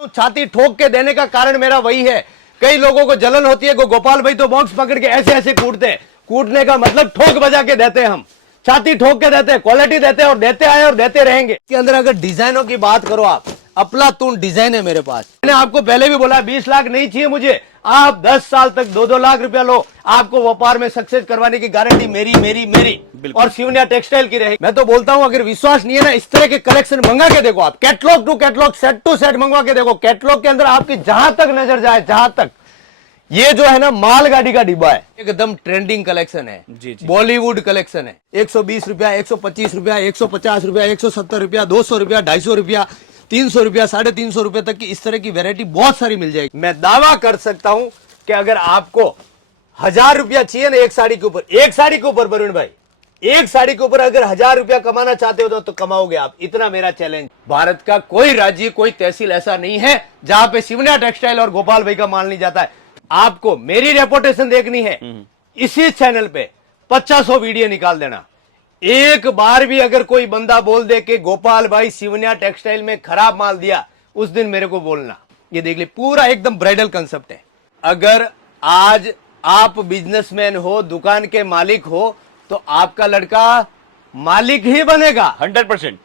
छाती ठोक के देने का कारण मेरा वही है। कई लोगों को जलन होती है, गोपाल भाई तो बॉक्स पकड़ के ऐसे ऐसे कूटते हैं। कूटने का मतलब ठोक बजा के देते हैं, हम छाती ठोक के देते हैं, क्वालिटी देते हैं और देते आए और देते रहेंगे। इसके अंदर अगर डिजाइनों की बात करो आप, अफलातून डिजाइन है मेरे पास। मैंने आपको पहले भी बोला 20 लाख नहीं चाहिए मुझे, आप 10 साल तक 2-2 लाख रुपया लो, आपको व्यापार में सक्सेस करवाने की गारंटी मेरी मेरी मेरी और शिवन्या टेक्सटाइल की रहेगी। मैं तो बोलता हूं अगर विश्वास नहीं है ना, इस तरह के कलेक्शन मंगा के देखो आप, catalogue to catalogue, set to set मंगवा के देखो। कैटलॉग के अंदर आपकी जहां तक नजर जाए, जहां तक ये जो है ना मालगाड़ी का डिब्बा है, एकदम ट्रेंडिंग कलेक्शन है, बॉलीवुड कलेक्शन है। 120 रुपया, 125 रुपया, 150 रुपया, 170 रुपया, 200 रुपया, 250 रुपया, 300 रुपया, 350 रुपए तक की इस तरह की वैरायटी बहुत सारी मिल जाएगी। मैं दावा कर सकता हूं कि अगर आपको 1000 रुपया चाहिए ना एक साड़ी के ऊपर, एक साड़ी के ऊपर वरुण भाई, एक साड़ी के ऊपर अगर 1000 रुपया कमाना चाहते हो तो कमाओगे आप, इतना मेरा चैलेंज। भारत का कोई राज्य, कोई तहसील ऐसा नहीं है जहां पे शिवन्या टेक्सटाइल और गोपाल भाई का माल नहीं जाता है। आपको मेरी रेपुटेशन देखनी है, इसी चैनल पे 500 वीडियो निकाल देना। एक बार भी अगर कोई बंदा बोल दे कि गोपाल भाई शिवन्या टेक्सटाइल में खराब माल दिया, उस दिन मेरे को बोलना। ये देख ले, पूरा एकदम ब्राइडल कंसेप्ट है। अगर आज आप बिजनेसमैन हो, दुकान के मालिक हो, तो आपका लड़का मालिक ही बनेगा 100%।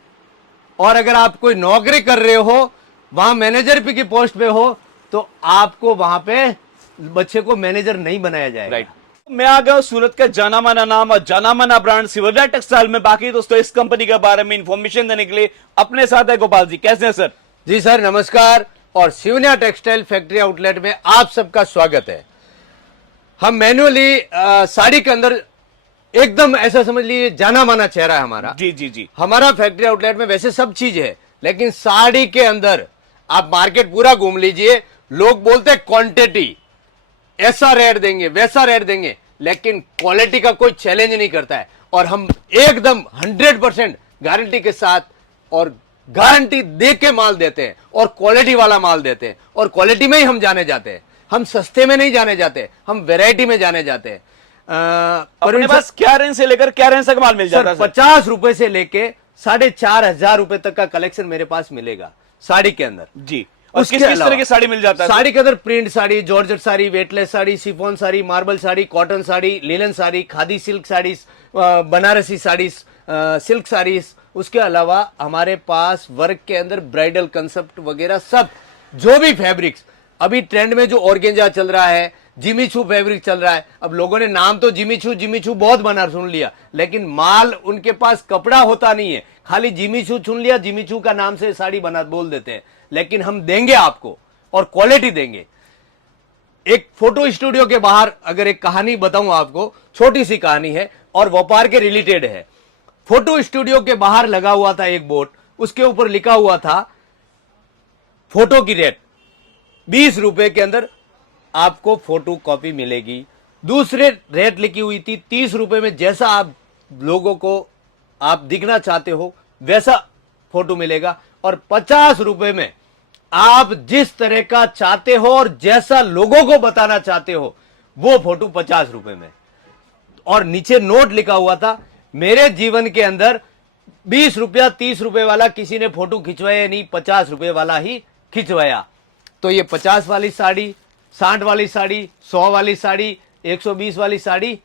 और अगर आप कोई नौकरी कर रहे हो, वहां मैनेजर की पोस्ट पे हो, तो आपको वहां पे बच्चे को मैनेजर नहीं बनाया जाएगा। राइट। मैं आ गया सूरत का जाना माना नाम और जाना माना ब्रांड शिवन्या टेक्सटाइल में। बाकी दोस्तों इस कंपनी के बारे में इंफॉर्मेशन देने के लिए अपने साथ है गोपाल जी। कैसे हैं सर? जी सर, नमस्कार। और शिवन्या टेक्सटाइल फैक्ट्री आउटलेट में आप सबका स्वागत है। हम मैन्युअली साड़ी के अंदर एकदम ऐसा समझ लीजिए जाना माना चेहरा है हमारा। जी जी जी। हमारा फैक्ट्री आउटलेट में वैसे सब चीज है, लेकिन साड़ी के अंदर आप मार्केट पूरा घूम लीजिए, लोग बोलते हैं क्वांटिटी, ऐसा रेट देंगे वैसा रेट देंगे, लेकिन क्वालिटी का कोई चैलेंज नहीं करता है। और हम एकदम 100% गारंटी के साथ और गारंटी दे के माल देते हैं और क्वालिटी वाला माल देते हैं। और क्वालिटी में ही हम जाने जाते हैं, हम सस्ते में नहीं जाने जाते, हम वैरायटी में जाने जाते हैं। अपने पास क्या रेंज से लेकर क्या रेंज तक माल मिल जाता है? 50 रुपए से लेके 4500 रुपए तक का कलेक्शन मेरे पास मिलेगा साड़ी के अंदर। जी। और किस तरह की साड़ी मिल जाता है? साड़ी के अंदर print sari, georgette sari, weightless sari, chiffon sari, marble sari, cotton sari, linen sari, khadi silk sari, Banarasi sari, silk saris. उसके अलावा हमारे पास वर्क के अंदर ब्राइडल कंसेप्ट वगैरह सब, जो भी फैब्रिक्स अभी ट्रेंड में जो ऑर्गेंजा चल रहा है, जिमीचू फैब्रिक चल रहा है। अब लोगों ने नाम तो जिमीचू बहुत बना सुन लिया, लेकिन माल उनके पास कपड़ा होता नहीं है, खाली जिमीचू चुन लिया, जिमीचू का नाम से साड़ी बना बोल देते हैं। लेकिन हम देंगे आपको और क्वालिटी देंगे। एक फोटो स्टूडियो के बाहर अगर एक कहानी बताऊं आपको, छोटी सी कहानी है और व्यापार के रिलेटेड है। फोटो स्टूडियो के बाहर लगा हुआ था एक बोर्ड, उसके ऊपर लिखा हुआ था फोटो की रेट 20 रुपए के अंदर आपको फोटो कॉपी मिलेगी। दूसरे रेट लिखी हुई थी 30 रुपए में, जैसा आप लोगों को आप दिखना चाहते हो वैसा फोटो मिलेगा। और 50 रुपए में आप जिस तरह का चाहते हो और जैसा लोगों को बताना चाहते हो वो फोटो 50 रुपए में। और नीचे नोट लिखा हुआ था, मेरे जीवन के अंदर 20 रुपया 30 रुपए वाला किसी ने फोटो खिंचवाया नहीं, 50 रुपए वाला ही खिंचवाया। तो ये 50 वाली साड़ी, 60 वाली साड़ी, 100 वाली साड़ी, 120 वाली साड़ी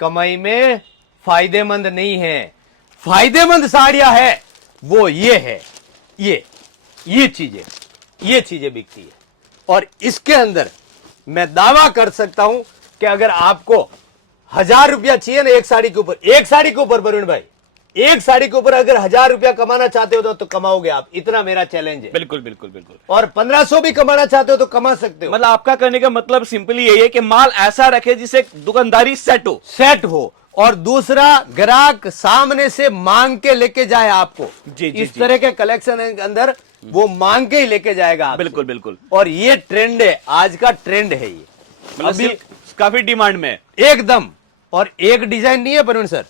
कमाई में फायदेमंद नहीं है। फायदेमंद साड़ियां है वो ये है, ये चीजें बिकती है। और इसके अंदर मैं दावा कर सकता हूं कि अगर आपको 1000 रुपया चाहिए ना एक साड़ी के ऊपर, एक साड़ी के ऊपर वरुण भाई, एक साड़ी के ऊपर अगर 1000 रुपया कमाना चाहते हो तो कमाओगे आप, इतना मेरा चैलेंज है। बिल्कुल बिल्कुल बिल्कुल। और 1500 भी कमाना चाहते हो तो कमा सकते हो। मतलब आपका कहने का मतलब सिंपली यही है कि माल ऐसा रखे जिसे दुकानदारी सेट हो और दूसरा ग्राहक सामने से मांग के लेके जाए आपको। जी, इस तरह के कलेक्शन के अंदर वो मांग के ही लेके जाएगा आपसे। बिल्कुल बिल्कुल। और ये ट्रेंड है, आज का ट्रेंड है ये, अभी काफी डिमांड में एकदम। और एक डिजाइन नहीं है परवीन सर,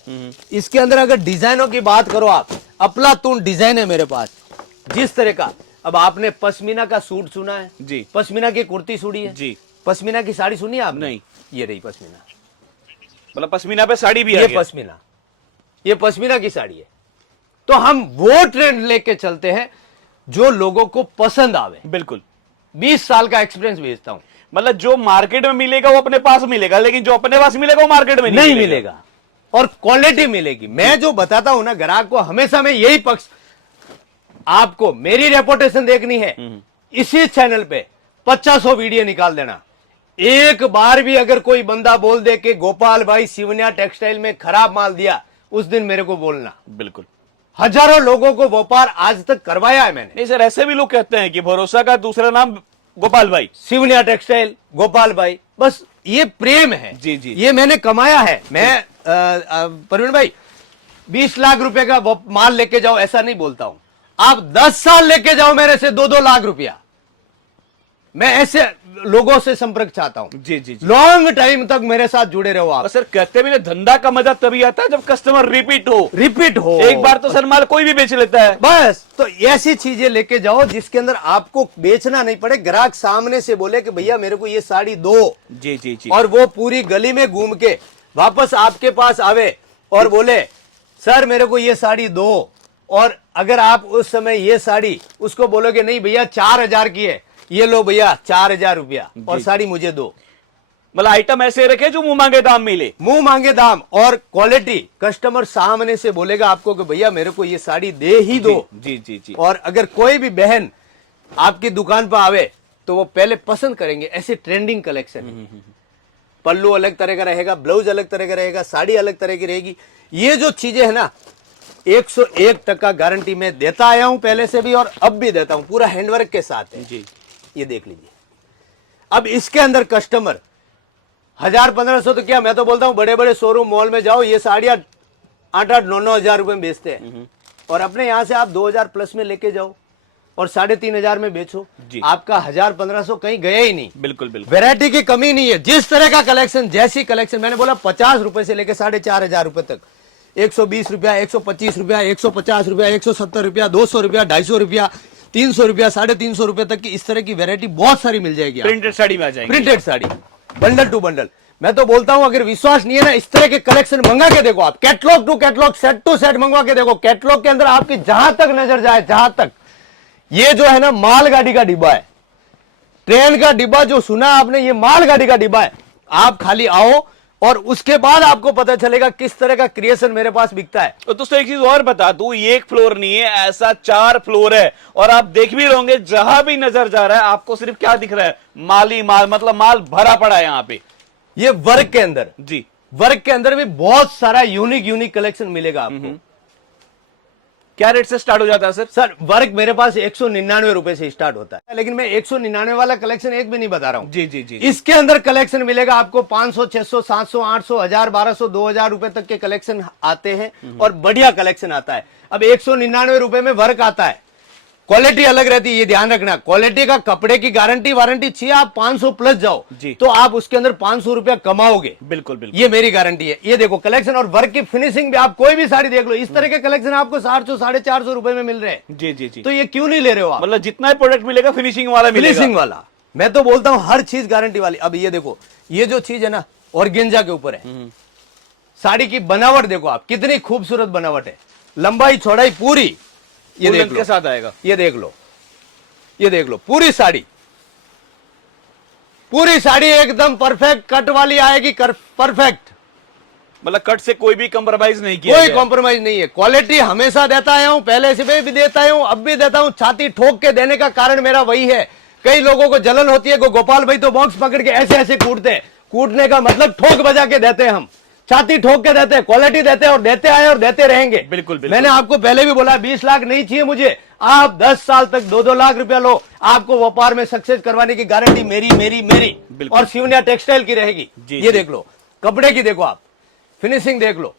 इसके अंदर अगर डिजाइनों की बात करो आप, अफलातून डिजाइन है मेरे पास जिस तरह का। अब आपने पश्मीना का सूट सुना है जी, पश्मीना की कुर्ती सुनी है जी, पश्मीना की साड़ी सुनी है आप? नहीं। ये रही पश्मीना, मतलब पश्मीना पे साड़ी भी ये पश्मीना, ये पश्मीना की साड़ी है। तो हम वो ट्रेंड लेके चलते हैं जो लोगों को पसंद आवे। बिल्कुल 20 साल का एक्सपीरियंस भेजता हूं। मतलब जो मार्केट में मिलेगा वो अपने पास मिलेगा, लेकिन जो अपने पास मिलेगा वो मार्केट में नहीं मिलेगा और क्वालिटी मिलेगी। मैं जो बताता हूं ना ग्राहक को, हमेशा मैं यही पक्ष, आपको मेरी रेपुटेशन देखनी है, इसी चैनल पे 50 वीडियो निकाल देना। एक बार भी अगर कोई बंदा बोल दे कि गोपाल भाई सिवनिया टेक्सटाइल में खराब माल दिया, उस दिन मेरे को बोलना। बिल्कुल हजारों लोगों को व्यापार आज तक करवाया है मैंने। नहीं सर, ऐसे भी लोग कहते हैं कि भरोसा का दूसरा नाम गोपाल भाई, सिवनिया टेक्सटाइल, गोपाल भाई, बस ये प्रेम है। जी, जी। ये मैंने कमाया है। मैं प्रवीण भाई 20 लाख रुपए का माल लेके जाओ ऐसा नहीं बोलता हूं। आप 10 साल लेके जाओ मेरे से 2-2 लाख रुपया, मैं ऐसे लोगों से संपर्क चाहता हूं। जी जी जी। लॉन्ग टाइम तक मेरे साथ जुड़े रहो आप। और सर कहते भी ना, धंधा का मजा तभी आता है जब कस्टमर रिपीट हो। एक बार तो सर माल कोई भी बेच लेता है। बस तो ऐसी चीजें लेके जाओ जिसके अंदर आपको बेचना नहीं पड़े, ग्राहक सामने से बोले कि भैया मेरे को ये साड़ी दो। जी जी जी। और वो पूरी गली में घूम के वापस आपके पास आवे और बोले सर मेरे को ये साड़ी दो। और अगर आप उस समय ये साड़ी उसको बोलोगे नहीं भैया 4000 की है, ये लो भैया 4000 रुपया और साड़ी मुझे दो। मतलब आइटम ऐसे रखे जो मुंह मांगे दाम मिले। मुंह मांगे दाम और क्वालिटी, कस्टमर सामने से बोलेगा आपको कि भैया मेरे को ये साड़ी दे ही दो। जी जी जी। और अगर कोई भी बहन आपकी दुकान पर आवे तो वो पहले पसंद करेंगे ऐसे ट्रेंडिंग कलेक्शन। पल्लू अलग तरह का रहेगा, ब्लाउज अलग तरह का रहेगा, साड़ी अलग तरह की रहेगी। ये जो चीजें है ना 101% गारंटी में देता आया हूं पहले से भी और अब भी देता हूं, पूरा हैंडवर्क के साथ है। जी। ये देख लीजिए। अब इसके अंदर कस्टमर 1000-1500 तो क्या, मैं तो बोलता हूं बड़े बड़े शोरूम मॉल में जाओ, ये साड़ियां 8-9 हजार रुपए में बेचते हैं और अपने यहां से आप 2000 प्लस में लेके जाओ और 3500 में बेचो, आपका 1000-1500 कहीं गया ही नहीं। बिल्कुल बिल्कुल। वैरायटी की कमी नहीं है, जिस तरह का कलेक्शन, जैसी कलेक्शन, मैंने बोला 50 रुपए से लेकर 4500 रुपए तक, 120 रुपया, 125 रुपया, 150 रुपया, 170 रुपया, 200 रुपया, 250 रुपया, 300 रुपया, 350 रुपए तक की इस तरह की वैरायटी बहुत सारी मिल जाएगी। प्रिंटेड साड़ी में आ जाएगी। Printed sari bundle to bundle. मैं तो बोलता हूं अगर विश्वास नहीं है ना, इस तरह के कलेक्शन मंगा के देखो आप, catalogue to catalogue, set to set मंगवा के देखो। कैटलॉग के अंदर आपकी जहां तक नजर जाए, जहां तक, ये जो है ना मालगाड़ी का डिब्बा है, ट्रेन का डिब्बा जो सुना आपने, ये मालगाड़ी का डिब्बा है। आप खाली आओ और उसके बाद आपको पता चलेगा किस तरह का क्रिएशन मेरे पास बिकता है। तो दोस्तों एक चीज और बता दूं, ये एक फ्लोर नहीं है, ऐसा 4 फ्लोर है और आप देख भी रहोगे जहां भी नजर जा रहा है आपको सिर्फ क्या दिख रहा है, माली माल, मतलब माल भरा पड़ा है यहाँ पे। ये वर्क के अंदर, जी, वर्क के अंदर भी बहुत सारा यूनिक कलेक्शन मिलेगा आपको। क्या रेट से स्टार्ट हो जाता है सर? सर वर्क मेरे पास 199 रुपए से स्टार्ट होता है, लेकिन मैं 199 वाला कलेक्शन एक भी नहीं बता रहा हूं। जी जी जी। इसके अंदर कलेक्शन मिलेगा आपको 500, 600, 700, 800, 1000, 1200, 2000 रुपए तक के कलेक्शन आते हैं और बढ़िया कलेक्शन आता है। अब 199 रुपए में वर्क आता है, क्वालिटी अलग रहती है, ये ध्यान रखना। क्वालिटी का कपड़े की गारंटी वारंटी चाहिए, आप 500 प्लस जाओ तो आप उसके अंदर 500 रुपया कमाओगे। बिल्कुल बिल्कुल, ये मेरी गारंटी है। ये देखो कलेक्शन और वर्क की फिनिशिंग भी, आप कोई भी साड़ी देख लो, इस तरह के कलेक्शन आपको 400, 450 रुपए में मिल रहे हैं। जी जी जी। तो ये क्यों नहीं ले रहे हो आप? मतलब जितना प्रोडक्ट मिलेगा फिनिशिंग वाला मिलेगा। फिनिशिंग वाला, मैं तो बोलता हूं हर चीज गारंटी वाली। अब ये देखो, ये जो चीज है ना ऑर्गेन्जा के ऊपर है, साड़ी की बनावट देखो आप, कितनी खूबसूरत बनावट है, लंबाई चौड़ाई पूरी, ये देख लो के साथ आएगा। ये देख लो, ये देख लो, पूरी साड़ी, पूरी साड़ी एकदम परफेक्ट कट वाली आएगी, परफेक्ट, मतलब कट से कोई भी कॉम्प्रोमाइज नहीं किया, कोई कॉम्प्रोमाइज नहीं है। क्वालिटी हमेशा देता आया हूं, पहले से भी देता हूं, अब भी देता हूं। छाती ठोक के देने का कारण मेरा वही है। कई लोगों को जलन होती है, गोपाल भाई तो बॉक्स पकड़ के ऐसे ऐसे कूटते हैं। कूटने का मतलब ठोक बजा के देते हैं, हम छाती ठोक के देते हैं, क्वालिटी देते हैं और देते आए और देते रहेंगे। बिल्कुल बिल्कुल। मैंने आपको पहले भी बोला 20 लाख नहीं चाहिए मुझे, आप 10 साल तक 2-2 लाख रुपया लो, आपको व्यापार में सक्सेस करवाने की गारंटी मेरी मेरी मेरी और सिवनिया टेक्सटाइल की रहेगी। ये देख लो, कपड़े की देखो आप, फिनिशिंग देख लो।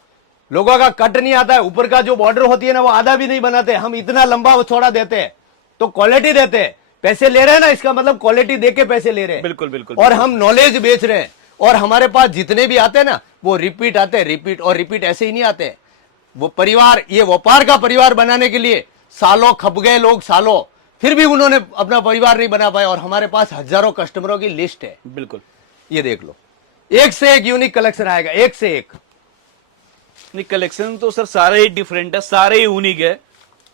लोगों का कट नहीं आता है, ऊपर का जो बॉर्डर होती है ना वो आधा भी नहीं बनाते, हम इतना लंबा चौड़ा देते हैं। तो क्वालिटी देते हैं, पैसे ले रहे हैं ना, इसका मतलब क्वालिटी देके पैसे ले रहे हैं। बिल्कुल बिल्कुल। और हम नॉलेज बेच रहे हैं। और हमारे पास जितने भी आते हैं ना वो रिपीट आते हैं, रिपीट। और रिपीट ऐसे ही नहीं आते हैं, वो परिवार, ये व्यापार का परिवार बनाने के लिए सालों खप गए लोग, सालों, फिर भी उन्होंने अपना परिवार नहीं बना पाए। और हमारे पास हजारों कस्टमरों की लिस्ट है। बिल्कुल, ये देख लो, एक से एक यूनिक कलेक्शन आएगा, एक से एक। कलेक्शन तो सर सारे ही डिफरेंट है, सारे ही यूनिक है।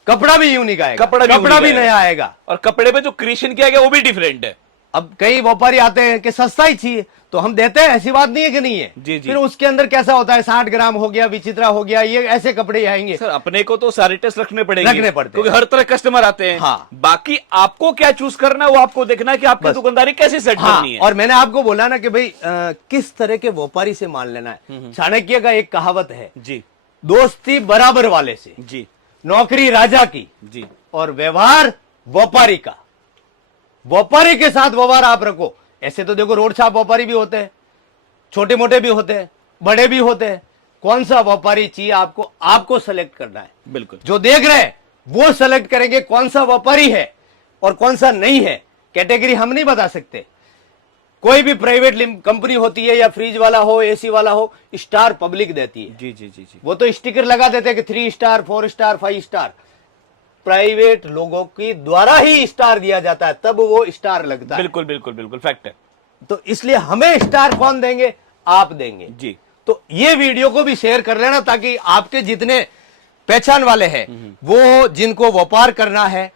कपड़ा भी यूनिक आएगा, कपड़ा भी यूनिक नया आएगा। और कपड़े पे जो क्रिएशन किया गया वो भी डिफरेंट है। अब कई व्यापारी आते हैं कि सस्ता ही चाहिए, तो हम देते हैं, ऐसी बात नहीं है कि नहीं है। जी, जी। फिर उसके अंदर कैसा होता है, 60 ग्राम हो गया, विचित्रा हो गया, ये ऐसे कपड़े आएंगे। सर अपने को तो सारे टेस्ट रखने पड़ेंगे, रखने पड़ते क्योंकि हैं। हर तरह कस्टमर आते हैं। हाँ। बाकी आपको क्या चूज करना है वो आपको देखना है कि आपकी बस। दुकानदारी कैसे सेट हाँ, करनी है। और मैंने आपको बोला ना कि भाई किस तरह के व्यापारी से माल लेना है। चाणक्य का एक कहावत है, जी दोस्ती बराबर वाले से, जी नौकरी राजा की, जी और व्यवहार व्यापारी का। व्यापारी के साथ व्यवहार आप रखो। ऐसे तो देखो रोड छाप व्यापारी भी होते हैं, छोटे मोटे भी होते हैं, बड़े भी होते हैं। कौन सा व्यापारी चाहिए आपको, आपको सेलेक्ट करना है। बिल्कुल। जो देख रहे हैं वो सेलेक्ट करेंगे कौन सा व्यापारी है और कौन सा नहीं है। कैटेगरी हम नहीं बता सकते। कोई भी प्राइवेट कंपनी होती है, या फ्रिज वाला हो, एसी वाला हो, स्टार पब्लिक देती है। जी जी जी जी। वो तो स्टिकर लगा देते हैं कि 3 स्टार, 4 स्टार, 5 स्टार। प्राइवेट लोगों की द्वारा ही स्टार दिया जाता है, तब वो स्टार लगता है। बिल्कुल बिल्कुल बिल्कुल फैक्ट है। तो इसलिए हमें स्टार कौन देंगे, आप देंगे जी। तो ये वीडियो को भी शेयर कर लेना, ताकि आपके जितने पहचान वाले हैं, वो जिनको व्यापार करना है,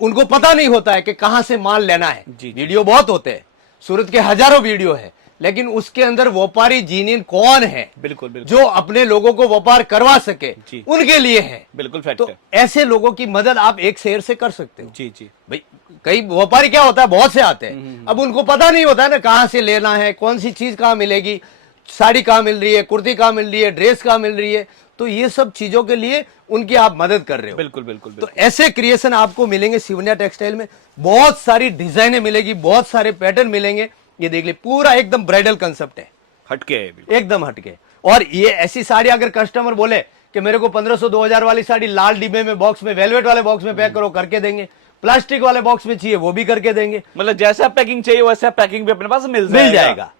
उनको पता नहीं होता है कि कहां से माल लेना है। जी। वीडियो बहुत होते हैं, सूरत के हजारों वीडियो है, लेकिन उसके अंदर व्यापारी जीनियन कौन है, बिल्कुल बिल्कुल जो अपने लोगों को व्यापार करवा सके, जी। उनके लिए है। बिल्कुल फैक्ट तो है। ऐसे लोगों की मदद आप एक शेयर से कर सकते हो। जी जी। भाई कई व्यापारी क्या होता है, बहुत से आते हैं, अब उनको पता नहीं होता है ना कहां से लेना है, कौन सी चीज कहां मिलेगी, साड़ी कहां मिल रही है, कुर्ती कहां मिल रही है, ड्रेस कहां मिल रही है। तो ये सब चीजों के लिए उनकी आप मदद कर रहे हो। बिल्कुल बिल्कुल तो ऐसे क्रिएशन आपको मिलेंगे शिवन्या टेक्सटाइल में। बहुत सारी डिजाइनें मिलेगी, बहुत सारे पैटर्न मिलेंगे। ये देख ले, पूरा एकदम ब्राइडल कंसेप्ट है, हटके है बिल्कुल। एकदम हटके। और ये ऐसी साड़ी अगर कस्टमर बोले कि मेरे को 1500-2000 वाली साड़ी लाल डिब्बे में, बॉक्स में, वेलवेट वाले बॉक्स में पैक करो, करके देंगे। प्लास्टिक वाले बॉक्स में चाहिए, वो भी करके देंगे। मतलब जैसा पैकिंग चाहिए वैसा पैकिंग भी अपने पास मिल जाएगा।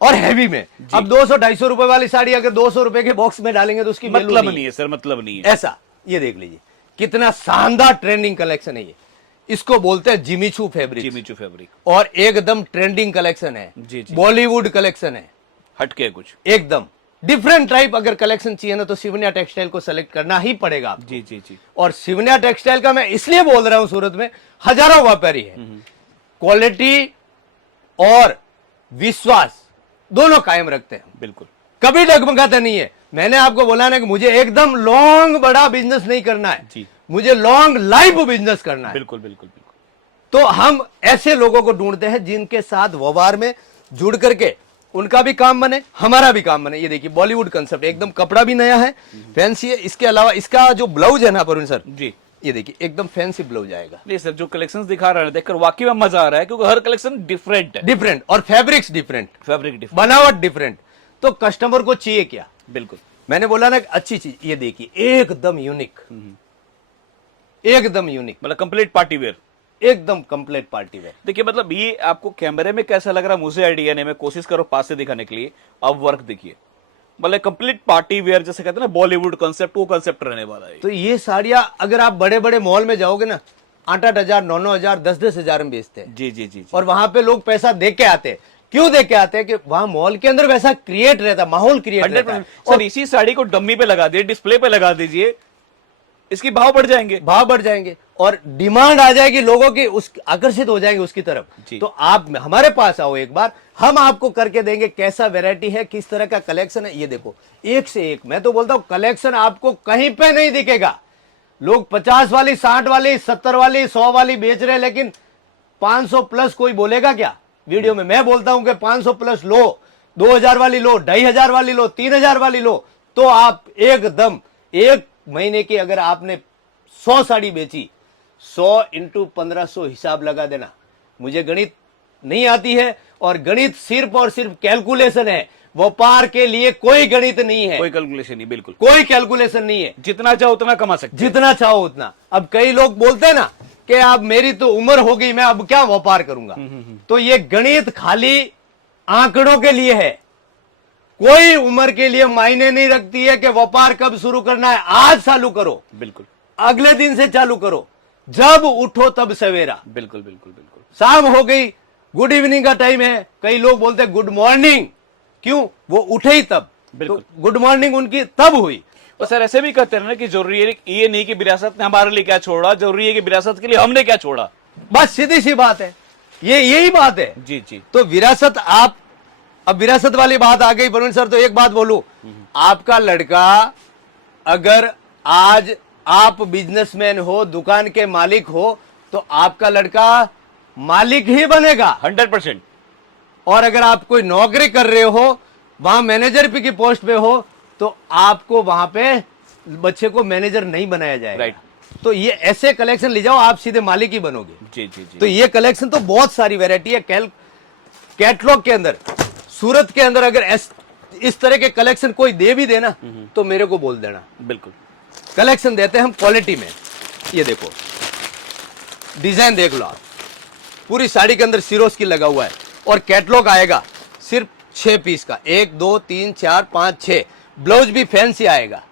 और हैवी में अब 200-250 रुपए वाली साड़ी अगर 200 रुपए के बॉक्स में डालेंगे तो उसकी मतलब नहीं है सर, मतलब नहीं है ऐसा। ये देख लीजिए कितना शानदार ट्रेंडिंग कलेक्शन है ये। इसको बोलते हैं जिमीचू फैब्रिक। Jimmy Choo fabric. और एकदम ट्रेंडिंग कलेक्शन है, जी, जी। बॉलीवुड कलेक्शन है, हटके कुछ एकदम डिफरेंट टाइप। अगर कलेक्शन चाहिए ना तो शिवन्या टेक्सटाइल को सेलेक्ट करना ही पड़ेगा आपको। जी जी जी। और शिवन्या टेक्सटाइल का मैं इसलिए बोल रहा हूं, सूरत में हजारों व्यापारी है, क्वालिटी और विश्वास दोनों कायम रखते हैं, बिल्कुल। कभी डगमगाते नहीं है। मैंने आपको बोला ना कि मुझे एकदम लॉन्ग बड़ा बिजनेस नहीं करना है जी। मुझे लॉन्ग लाइफ बिजनेस करना है। बिल्कुल बिल्कुल बिल्कुल। तो हम ऐसे लोगों को ढूंढते हैं जिनके साथ व्यवहार में जुड़ करके उनका भी काम बने, हमारा भी काम बने। ये देखिए बॉलीवुड कंसेप्ट, एकदम कपड़ा भी नया है, फैंसी है। इसके अलावा इसका जो ब्लाउज है ना परुण सर जी, ये देखिए एकदम फैंसी ब्लाउज आएगा। नहीं सर, जो कलेक्शंस दिखा रहे हैं देखकर वाकई में मजा आ रहा है, क्योंकि हर कलेक्शन डिफरेंट है। डिफरेंट और फैब्रिक्स डिफरेंट, फैब्रिक डिफरेंट, बनावट डिफरेंट। तो कस्टमर को चाहिए क्या, बिल्कुल। मैंने बोला ना अच्छी चीज। ये देखिए एकदम यूनिक, एकदम यूनिक, मतलब कंप्लीट पार्टी वेयर, एकदम कंप्लीट पार्टी वेयर। देखिए मतलब ये आपको कैमरे में कैसा लग रहा है मुझे आइडिया नहीं, मैं कोशिश करो पास से दिखाने के लिए। अब वर्क देखिए, मतलब कंप्लीट पार्टी वेयर जैसे कहते हैं ना बॉलीवुड कंसेप्ट, वो कंसेप्ट रहने वाला है। तो ये साड़ियां अगर आप बड़े बड़े मॉल में जाओगे ना, 8-8 हजार, 9-9 हजार, 10-10 हजार में बेचते हैं। जी जी जी जी। और वहां पे लोग पैसा दे के आते हैं। क्यों दे के आते हैं कि वहां मॉल के अंदर वैसा क्रिएट रहता, माहौल क्रिएट रहता है। सर इसी साड़ी को डम्मी पे लगा दीजिए, डिस्प्ले पे लगा दीजिए, इसकी भाव बढ़ जाएंगे, भाव बढ़ जाएंगे और डिमांड आ जाएगी लोगों की, उस आकर्षित हो जाएंगे उसकी तरफ। जी। तो आप हमारे पास आओ एक बार, हम आपको करके देंगे कैसा वैरायटी है, किस तरह का कलेक्शन है। ये देखो एक से एक, मैं तो बोलता हूं कलेक्शन आपको कहीं पे नहीं दिखेगा। लोग 50 वाली, 60 वाली, 70 वाली, 100 वाली बेच रहे हैं, लेकिन 500 प्लस कोई बोलेगा क्या वीडियो में? मैं बोलता हूं कि 500 प्लस लो, 2000 वाली लो, 2500 वाली लो, 3000 वाली लो, तो आप एकदम एक महीने की अगर आपने 100 साड़ी बेची, 100 इंटू 1500 हिसाब लगा देना। मुझे गणित नहीं आती है, और गणित सिर्फ और सिर्फ कैलकुलेशन है। व्यापार के लिए कोई गणित नहीं है, कोई कैलकुलेशन नहीं, बिल्कुल कोई कैलकुलेशन नहीं है। जितना चाहो उतना कमा सकते हैं। जितना चाहो उतना। अब कई लोग बोलते हैं ना कि अब मेरी तो उम्र हो गई, मैं अब क्या व्यापार करूंगा। तो ये गणित खाली आंकड़ों के लिए है, कोई उम्र के लिए मायने नहीं रखती है कि व्यापार कब शुरू करना है। आज चालू करो, बिल्कुल अगले दिन से चालू करो, जब उठो तब सवेरा। बिल्कुल बिल्कुल बिल्कुल। शाम हो गई, गुड इवनिंग का टाइम है, कई लोग बोलते हैं गुड मॉर्निंग, क्यों? वो उठे ही तब, बिल्कुल। तो गुड मॉर्निंग उनकी तब हुई। और सर ऐसे भी कहते हैं ना कि जरूरी है ये नहीं कि विरासत ने हमारे लिए क्या छोड़ा, जरूरी है कि विरासत के लिए हमने क्या छोड़ा। बस सीधी सी बात है, ये यही बात है। जी जी। तो विरासत, आप अब विरासत वाली बात आ गई परवीन सर, तो एक बात बोलूं, आपका लड़का अगर आज आप बिजनेसमैन हो, दुकान के मालिक हो, तो आपका लड़का मालिक ही बनेगा 100%। और अगर आप कोई नौकरी कर रहे हो, वहां मैनेजर की पोस्ट पे हो, तो आपको वहां पे बच्चे को मैनेजर नहीं बनाया जाएगा। राइट। तो ये ऐसे कलेक्शन ले जाओ, आप सीधे मालिक ही बनोगे। जी जी जी। तो ये कलेक्शन तो बहुत सारी वैरायटी है कैटलॉग के अंदर। सूरत के अंदर अगर इस तरह के कलेक्शन कोई दे भी देना तो मेरे को बोल देना, बिल्कुल। कलेक्शन देते हैं हम क्वालिटी में। ये देखो डिजाइन देख लो आप, पूरी साड़ी के अंदर सिरोस की लगा हुआ है, और कैटलॉग आएगा सिर्फ 6 पीस का, 1 2 3 4 5 6। ब्लाउज भी फैंसी आएगा।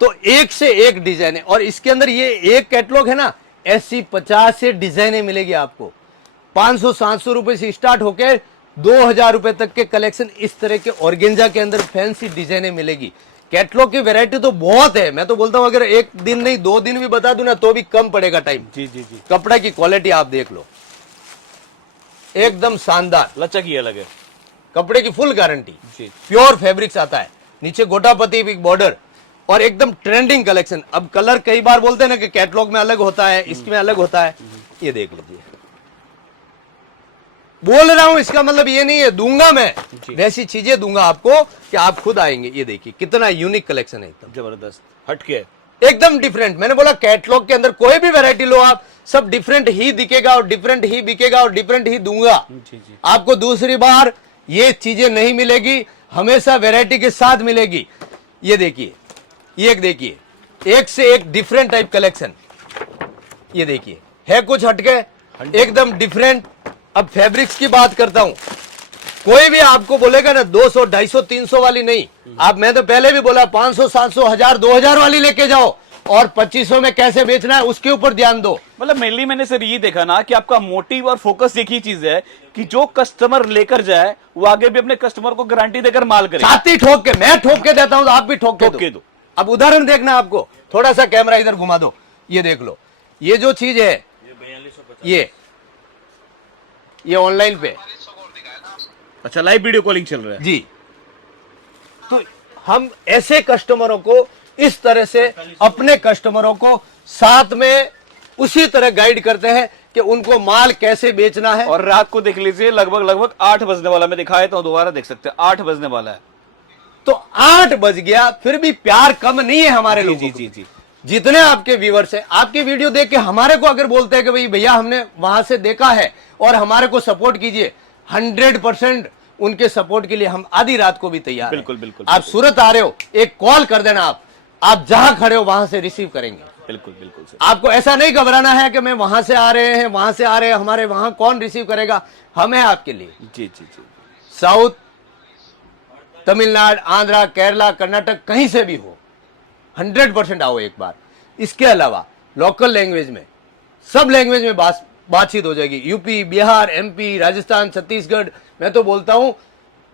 तो एक से एक डिजाइन है, और इसके अंदर ये एक कैटलॉग है ना, ऐसी 50 से डिजाइने मिलेगी आपको। 500-700 रुपए से स्टार्ट होके 2000 रुपए तक के कलेक्शन इस तरह के ऑर्गेंजा के अंदर फैंसी डिजाइने मिलेगी। कैटलॉग की वैरायटी तो बहुत है। मैं तो बोलता हूं अगर एक दिन नहीं 2 दिन भी बता दूं ना तो भी कम पड़ेगा टाइम। जी जी जी। कपड़ा की क्वालिटी आप देख लो, एकदम शानदार, लचक ही अलग है। कपड़े की फुल गारंटी, जी। प्योर फैब्रिक्स आता है, नीचे गोटापति बिग बॉर्डर, और एकदम ट्रेंडिंग कलेक्शन। अब कलर कई बार बोलते हैं ना कि कैटलॉग में अलग होता है, इसमें अलग होता है। ये देख लीजिए, बोल रहा हूं इसका मतलब ये नहीं है दूंगा मैं, वैसी चीजें दूंगा आपको कि आप खुद आएंगे। ये देखिए कितना यूनिक कलेक्शन है, एकदम जबरदस्त, हटके, एकदम डिफरेंट। मैंने बोला कैटलॉग के अंदर कोई भी वैरायटी लो आप, सब डिफरेंट ही दिखेगा और डिफरेंट ही बिकेगा और डिफरेंट ही दूंगा। जी जी। आपको दूसरी बार ये चीजें नहीं मिलेगी, हमेशा वैरायटी के साथ मिलेगी। ये देखिए, ये देखिए, एक से एक डिफरेंट टाइप कलेक्शन। ये देखिए है कुछ हटके, एकदम डिफरेंट। अब फैब्रिक्स की बात करता हूं, कोई भी आपको बोलेगा ना 200 250 300 वाली नहीं, आप, मैं तो पहले भी बोला 500 700 1000 2000 वाली लेके जाओ, और 2500 में कैसे बेचना है उसके ऊपर ध्यान दो। मतलब मेनली मैंने सर ये देखा ना कि आपका मोटिव और फोकस एक ही चीज है कि जो कस्टमर लेकर जाए वो आगे भी अपने कस्टमर को गारंटी देकर माल करे। छाती ठोक के, मैं ठोक के देता हूं तो आप भी ठोक के के दो। अब उदाहरण देखना आपको, थोड़ा सा कैमरा इधर घुमा दो, ये देख लो, ये जो चीज है ये ऑनलाइन पे, अच्छा लाइव वीडियो कॉलिंग चल रहा है जी। तो हम ऐसे कस्टमरों को इस तरह से अपने कस्टमरों को साथ में उसी तरह गाइड करते हैं कि उनको माल कैसे बेचना है। और रात को देख लीजिए लगभग 8 बजने वाला, मैं दिखाया तो दोबारा देख सकते हैं 8 बजने वाला है। तो 8 बज गया, फिर भी प्यार कम नहीं है हमारे लोगों को। जी जी। जितने आपके व्यूवर्स हैं, आपके वीडियो देख के हमारे को अगर बोलते हैं कि भाई भैया हमने वहां से देखा है और हमारे को सपोर्ट कीजिए, 100% उनके सपोर्ट के लिए हम आधी रात को भी तैयार हैं। बिल्कुल बिल्कुल। आप सूरत आ रहे हो, एक कॉल कर देना, आप जहां खड़े हो वहां से रिसीव करेंगे। बिल्कुल बिल्कुल सर। आपको ऐसा नहीं घबराना है कि मैं वहां से आ रहे हैं, वहां से आ रहे हैं, हमारे वहां कौन रिसीव करेगा, हम हैं आपके लिए। जी जी जी। साउथ, तमिलनाडु, आंध्रा, केरला, कर्नाटक, कहीं से भी हो, 100% आओ एक बार। इसके अलावा लोकल लैंग्वेज में, सब लैंग्वेज में बातचीत हो जाएगी। यूपी, बिहार, एमपी, राजस्थान, छत्तीसगढ़, मैं तो बोलता हूं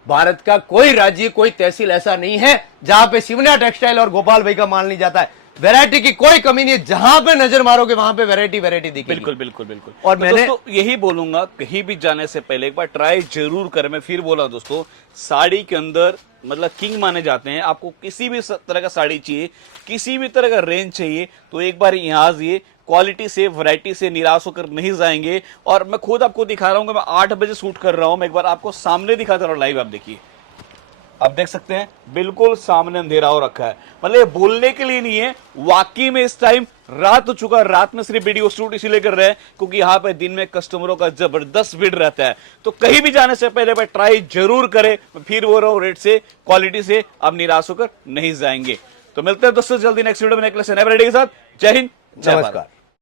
भारत का कोई राज्य, कोई तहसील ऐसा नहीं है जहां पे शिवन्या टेक्सटाइल और गोपाल भाई का माल नहीं जाता है। वैरायटी की कोई कमी नहीं है, जहां पे नजर मारोगे वहां पे वैरायटी दिखेगी। बिल्कुल बिल्कुल बिल्कुल। और तो मैंने दोस्तों यही बोलूंगा, कहीं भी जाने से पहले एक बार ट्राई जरूर करें। मैं फिर बोला दोस्तों, साड़ी के अंदर मतलब किंग माने जाते हैं। आपको किसी भी तरह का साड़ी चाहिए, किसी भी तरह का रेंज चाहिए, तो एक बार यहाँ आइए। क्वालिटी से, वैरायटी से निराश होकर नहीं जाएंगे। और मैं खुद आपको दिखा रहा हूँ कि मैं 8 बजे शूट कर रहा हूँ। मैं एक बार आपको सामने दिखाता रहा हूँ लाइव, आप देखिए, आप देख सकते हैं बिल्कुल सामने अंधेरा हो रखा है। मतलब ये बोलने के लिए नहीं है, वाकई में इस टाइम रात हो चुका। रात में सिर्फ वीडियो शूट इसीलिए कर रहे हैं क्योंकि यहाँ पे दिन में कस्टमरों का जबरदस्त भीड़ रहता है। तो कहीं भी जाने से पहले ट्राई जरूर करें। फिर बोल रहा हूँ, रेट से, क्वालिटी से आप निराश होकर नहीं जाएंगे। तो मिलते हैं दोस्तों जल्दी नेक्स्ट वीडियो में नेकलेस के साथ। जय हिंद, जय भारत। नमस्कार।